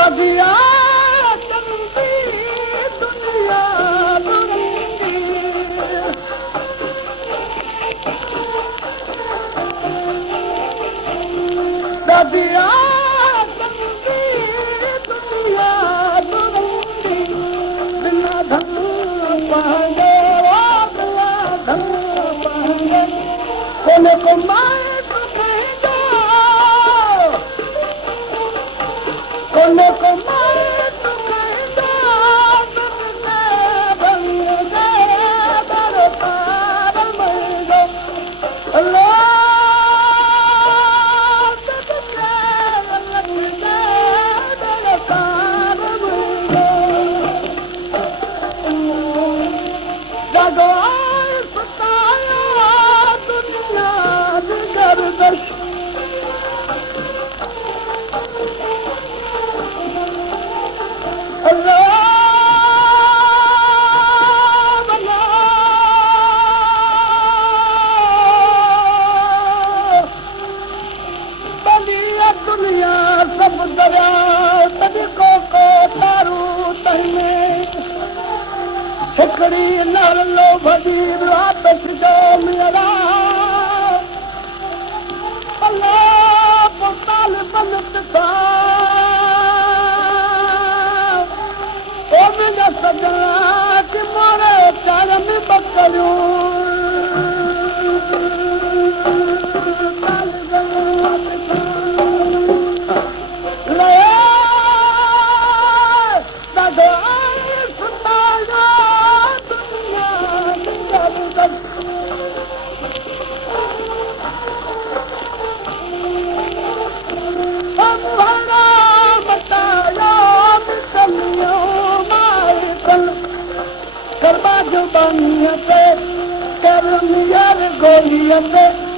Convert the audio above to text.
दादिया चंदी दुनिया दुनिया दादिया चंदी दुनिया दुनिया बिना धन पाए बिना धन पाए कोने को माए कोने को मारे तो कहता तुमने बन गए बरपार मर गए अल्लाह तुमने लग गए बरपार मर गए जागो सताया दुनिया में गर्दश दुनिया सब दरिया तरीक़ो को तारू तहने हिकड़ी नालो भॼी आतश जो मेरा अल्लाह पुताल बनत था ओ मुंहिंजा सजना कि मोरे चार में बकरियूं Golia